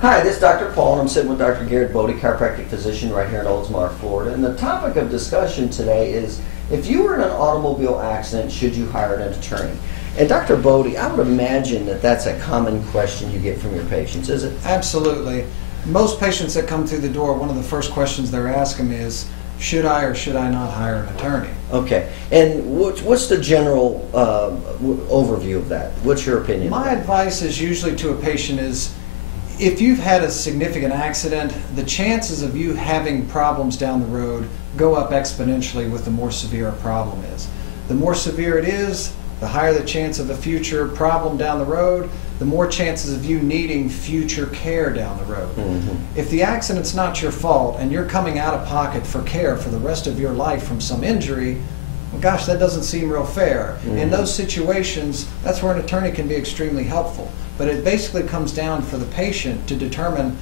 Hi, this is Dr. Paul, and I'm sitting with Dr. Garrett, Bode, chiropractic physician right here in Oldsmar, Florida. And the topic of discussion today is, if you were in an automobile accident, should you hire an attorney? And Dr. Bode, I would imagine that that's a common question you get from your patients, is it? Absolutely. Most patients that come through the door, one of the first questions they're asking me is, should I or should I not hire an attorney? Okay. And what's the general overview of that? What's your opinion? My advice is usually to a patient is, if you've had a significant accident, the chances of you having problems down the road go up exponentially with the more severe a problem is. The more severe it is, the higher the chance of a future problem down the road, the more chances of you needing future care down the road. Mm-hmm. If the accident's not your fault and you're coming out of pocket for care for the rest of your life from some injury, well, gosh, that doesn't seem real fair. Mm-hmm. In those situations, that's where an attorney can be extremely helpful. But it basically comes down for the patient to determine,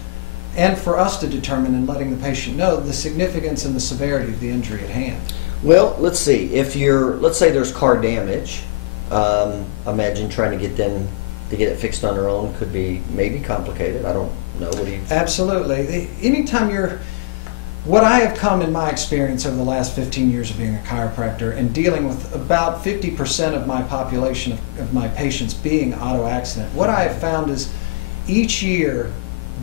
and for us to determine in letting the patient know the significance and the severity of the injury at hand. Well, let's see. Let's say there's car damage. Imagine trying to get them to get it fixed on their own could be maybe complicated. I don't know. What do you? Absolutely. Anytime what I have come in my experience over the last 15 years of being a chiropractor and dealing with about 50% of my population of my patients being auto accident, what I have found is each year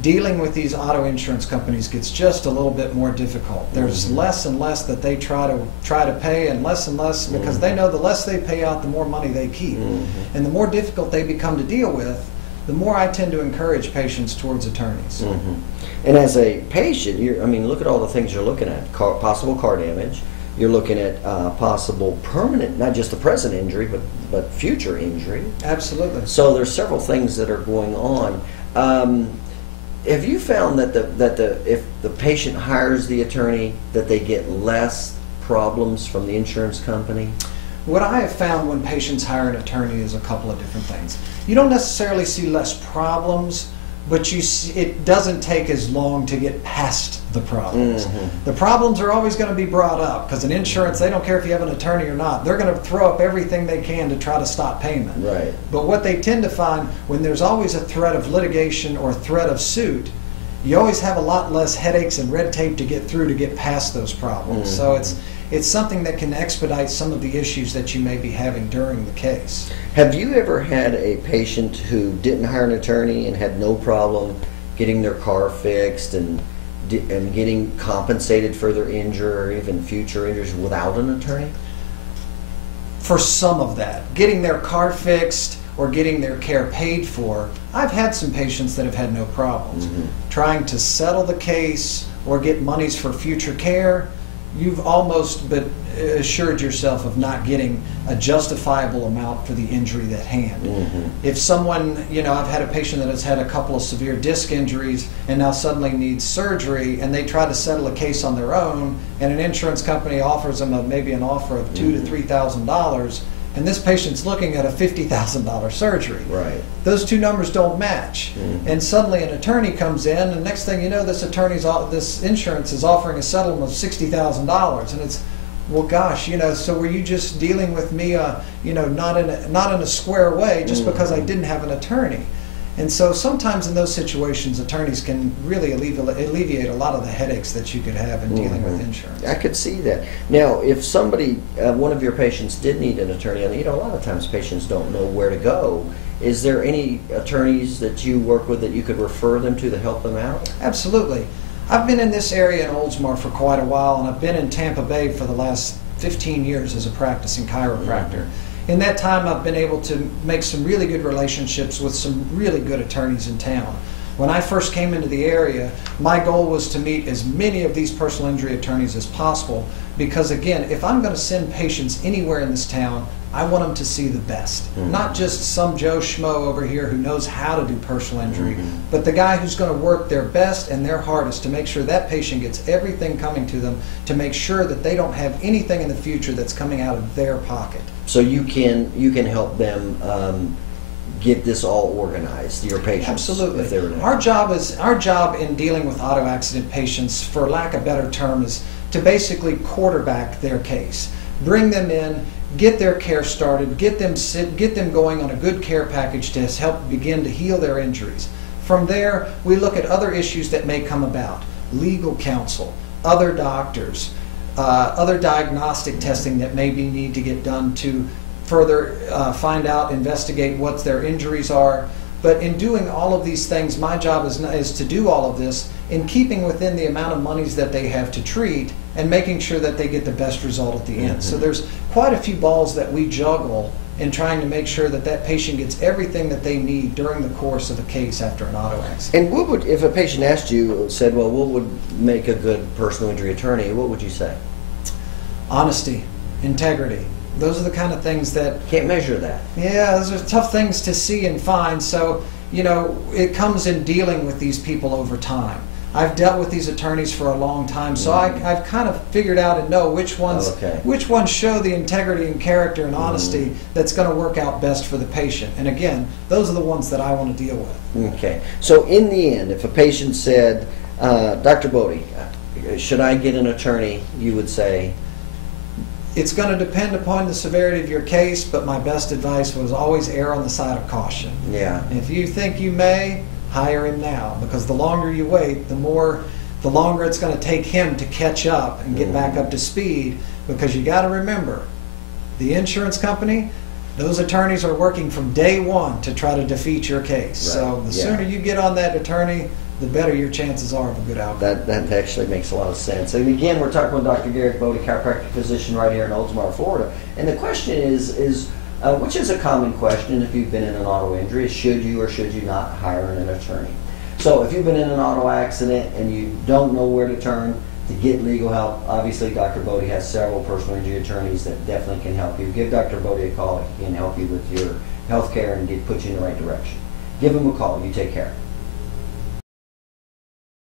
dealing with these auto insurance companies gets just a little bit more difficult. There's less and less that they try to pay, and less because they know the less they pay out, the more money they keep. And the more difficult they become to deal with, the more I tend to encourage patients towards attorneys. And as a patient, look at all the things you're looking at. Possible car damage. You're looking at possible permanent, not just the present injury, but future injury. Absolutely. So there's several things that are going on. Have you found that if the patient hires the attorney, that they get less problems from the insurance company? What I have found when patients hire an attorney is a couple of different things. You don't necessarily see less problems, but it doesn't take as long to get past the problems. The problems are always going to be brought up because in insurance, they don't care if you have an attorney or not. They're going to throw up everything they can to try to stop payment. Right. But what they tend to find, when there's always a threat of litigation or threat of suit, you always have a lot less headaches and red tape to get through to get past those problems. So it's something that can expedite some of the issues that you may be having during the case. Have you ever had a patient who didn't hire an attorney and had no problem getting their car fixed and getting compensated for their injury or even future injuries without an attorney? For some of that, getting their car fixed or getting their care paid for, I've had some patients that have had no problems. Trying to settle the case or get monies for future care, you've almost but assured yourself of not getting a justifiable amount for the injury at hand. If someone, I've had a patient that has had a couple of severe disc injuries and now suddenly needs surgery, and they try to settle a case on their own, and an insurance company offers them maybe an offer of $2,000 to $3,000, and this patient's looking at a $50,000 surgery. Right. Those two numbers don't match. And suddenly an attorney comes in, and next thing you know, this insurance is offering a settlement of $60,000, and it's, well, gosh, so were you just dealing with me, not in a square way just because I didn't have an attorney? And so sometimes in those situations, attorneys can really alleviate a lot of the headaches that you could have in dealing with insurance. I could see that. Now, if somebody, one of your patients did need an attorney, and a lot of times patients don't know where to go, is there any attorneys that you work with that you could refer them to help them out? Absolutely. I've been in this area in Oldsmar for quite a while, and I've been in Tampa Bay for the last 15 years as a practicing chiropractor. In that time, I've been able to make some really good relationships with some really good attorneys in town. When I first came into the area, my goal was to meet as many of these personal injury attorneys as possible because, again, if I'm going to send patients anywhere in this town, I want them to see the best. Not just some Joe Schmo over here who knows how to do personal injury, but the guy who's going to work their best and their hardest to make sure that patient gets everything coming to them to make sure that they don't have anything in the future that's coming out of their pocket. So you can help them get this all organized, your patients. Absolutely. If they were our job in dealing with auto accident patients, for lack of a better term, is to basically quarterback their case. Bring them in, get their care started, get them going on a good care package to help begin to heal their injuries. From there, we look at other issues that may come about, legal counsel, other doctors, other diagnostic testing that maybe need to get done to further find out, investigate what their injuries are. But in doing all of these things, my job is to do all of this in keeping within the amount of monies that they have to treat and making sure that they get the best result at the end. So there's quite a few balls that we juggle in trying to make sure that that patient gets everything that they need during the course of a case after an auto accident. And what would, if a patient asked you, said, well, what would make a good personal injury attorney, what would you say? Honesty, integrity. Those are the kind of things that... Can't measure that. Yeah, those are tough things to see and find. So, you know, it comes in dealing with these people over time. I've dealt with these attorneys for a long time, so I've kind of figured out and know which ones show the integrity and character and honesty that's going to work out best for the patient. And again, those are the ones that I want to deal with. Okay. So in the end, if a patient said, Dr. Bode, should I get an attorney, you would say? It's going to depend upon the severity of your case, but my best advice was always err on the side of caution. Yeah. If you think you may, hire him now, because the longer you wait, the longer it's going to take him to catch up and get back up to speed, because you got to remember, the insurance company, those attorneys are working from day one to try to defeat your case. Right. So the sooner you get on that attorney, the better your chances are of a good outcome. That actually makes a lot of sense. And again, we're talking with Dr. Garrett Bode, chiropractic physician right here in Oldsmar, Florida. And the question is which is a common question if you've been in an auto injury, is should you or should you not hire an attorney? So if you've been in an auto accident and you don't know where to turn to get legal help, obviously Dr. Bode has several personal injury attorneys that definitely can help you. Give Dr. Bode a call. He can help you with your health care and put you in the right direction. Give him a call. You take care.